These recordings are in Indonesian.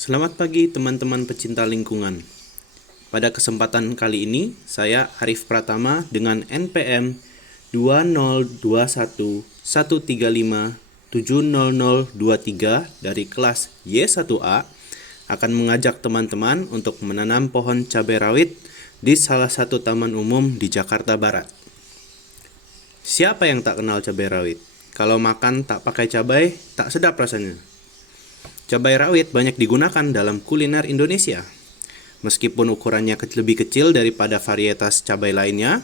Selamat pagi teman-teman pecinta lingkungan. Pada kesempatan kali ini, saya Arif Pratama dengan NPM 2012135700023 dari kelas Y1A akan mengajak teman-teman untuk menanam pohon cabai rawit di salah satu taman umum di Jakarta Barat. Siapa yang tak kenal cabai rawit? Kalau makan tak pakai cabai, tak sedap rasanya. Cabai rawit banyak digunakan dalam kuliner Indonesia. Meskipun ukurannya lebih kecil daripada varietas cabai lainnya,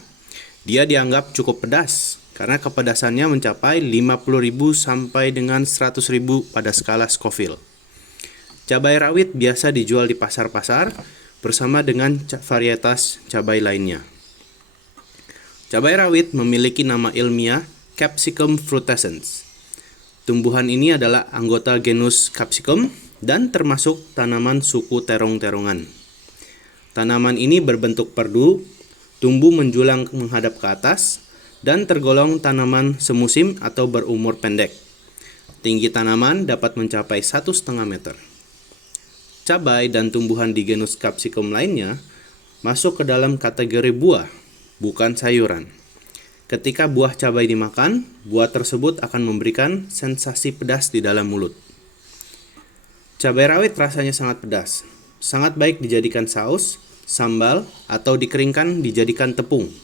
dia dianggap cukup pedas karena kepedasannya mencapai 50.000 sampai dengan 100.000 pada skala Scoville. Cabai rawit biasa dijual di pasar-pasar bersama dengan varietas cabai lainnya. Cabai rawit memiliki nama ilmiah Capsicum frutescens. Tumbuhan ini adalah anggota genus Capsicum dan termasuk tanaman suku terong-terongan. Tanaman ini berbentuk perdu, tumbuh menjulang menghadap ke atas, dan tergolong tanaman semusim atau berumur pendek. Tinggi tanaman dapat mencapai 1,5 meter. Cabai dan tumbuhan di genus Capsicum lainnya masuk ke dalam kategori buah, bukan sayuran. Ketika buah cabai dimakan, buah tersebut akan memberikan sensasi pedas di dalam mulut. Cabai rawit rasanya sangat pedas, sangat baik dijadikan saus, sambal, atau dikeringkan dijadikan tepung.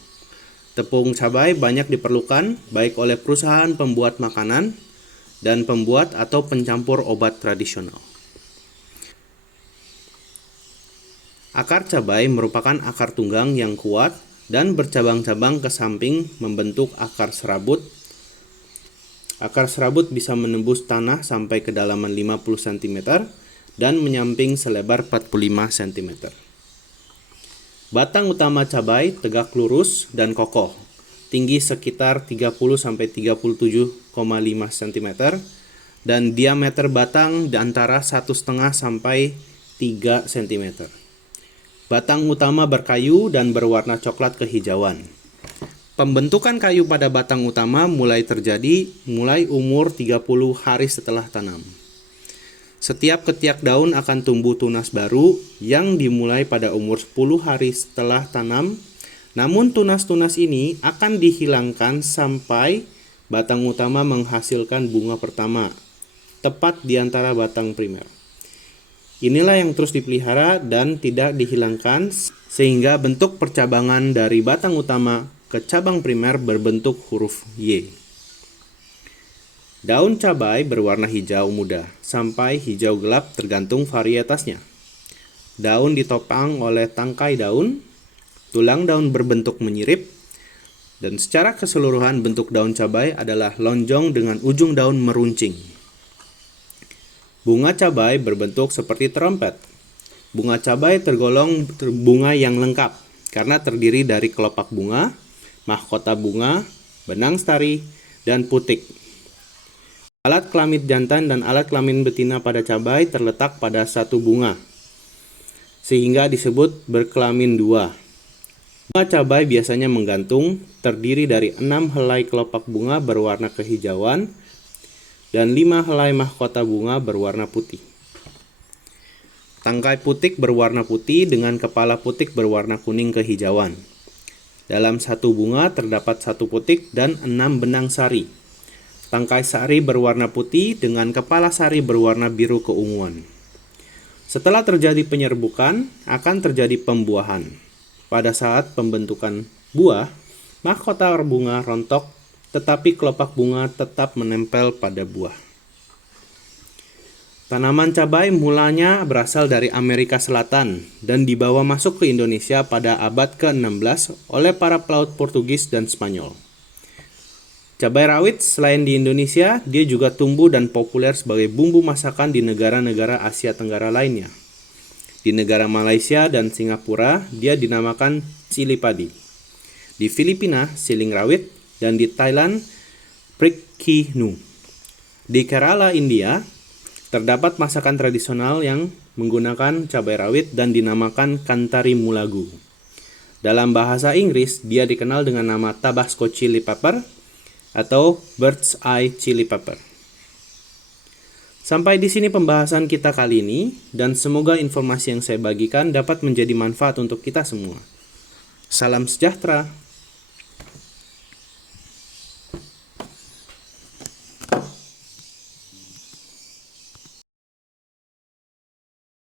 Tepung cabai banyak diperlukan baik oleh perusahaan pembuat makanan dan pembuat atau pencampur obat tradisional. Akar cabai merupakan akar tunggang yang kuat dan bercabang-cabang ke samping membentuk akar serabut. Akar serabut bisa menembus tanah sampai kedalaman 50 cm dan menyamping selebar 45 cm. Batang utama cabai tegak lurus dan kokoh, tinggi sekitar 30-37,5 cm dan diameter batang di antara 1,5 sampai 3 cm. Batang utama berkayu dan berwarna coklat kehijauan. Pembentukan kayu pada batang utama mulai terjadi mulai umur 30 hari setelah tanam. Setiap ketiak daun akan tumbuh tunas baru yang dimulai pada umur 10 hari setelah tanam. Namun tunas-tunas ini akan dihilangkan sampai batang utama menghasilkan bunga pertama, tepat di antara batang primer. Inilah yang terus dipelihara dan tidak dihilangkan sehingga bentuk percabangan dari batang utama ke cabang primer berbentuk huruf Y. Daun cabai berwarna hijau muda sampai hijau gelap tergantung varietasnya. Daun ditopang oleh tangkai daun, tulang daun berbentuk menyirip, dan secara keseluruhan bentuk daun cabai adalah lonjong dengan ujung daun meruncing. Bunga cabai berbentuk seperti trompet. Bunga cabai tergolong bunga yang lengkap karena terdiri dari kelopak bunga, mahkota bunga, benang stari, dan putik. Alat kelamin jantan dan alat kelamin betina pada cabai terletak pada satu bunga, sehingga disebut berkelamin dua. Bunga cabai biasanya menggantung, terdiri dari 6 helai kelopak bunga berwarna kehijauan, dan 5 helai mahkota bunga berwarna putih. Tangkai putik berwarna putih dengan kepala putik berwarna kuning kehijauan. Dalam satu bunga terdapat satu putik dan 6 benang sari. Tangkai sari berwarna putih dengan kepala sari berwarna biru keunguan. Setelah terjadi penyerbukan, akan terjadi pembuahan. Pada saat pembentukan buah, mahkota bunga rontok tetapi kelopak bunga tetap menempel pada buah. Tanaman cabai mulanya berasal dari Amerika Selatan dan dibawa masuk ke Indonesia pada abad ke-16 oleh para pelaut Portugis dan Spanyol. Cabai rawit selain di Indonesia, dia juga tumbuh dan populer sebagai bumbu masakan di negara-negara Asia Tenggara lainnya. Di negara Malaysia dan Singapura, dia dinamakan cili padi. Di Filipina, siling rawit, dan di Thailand, Prick Nu. Di Kerala, India, terdapat masakan tradisional yang menggunakan cabai rawit dan dinamakan Kantari Mulagu. Dalam bahasa Inggris, dia dikenal dengan nama Tabasco chili pepper atau bird's eye chili pepper. Sampai di sini pembahasan kita kali ini, dan semoga informasi yang saya bagikan dapat menjadi manfaat untuk kita semua. Salam sejahtera.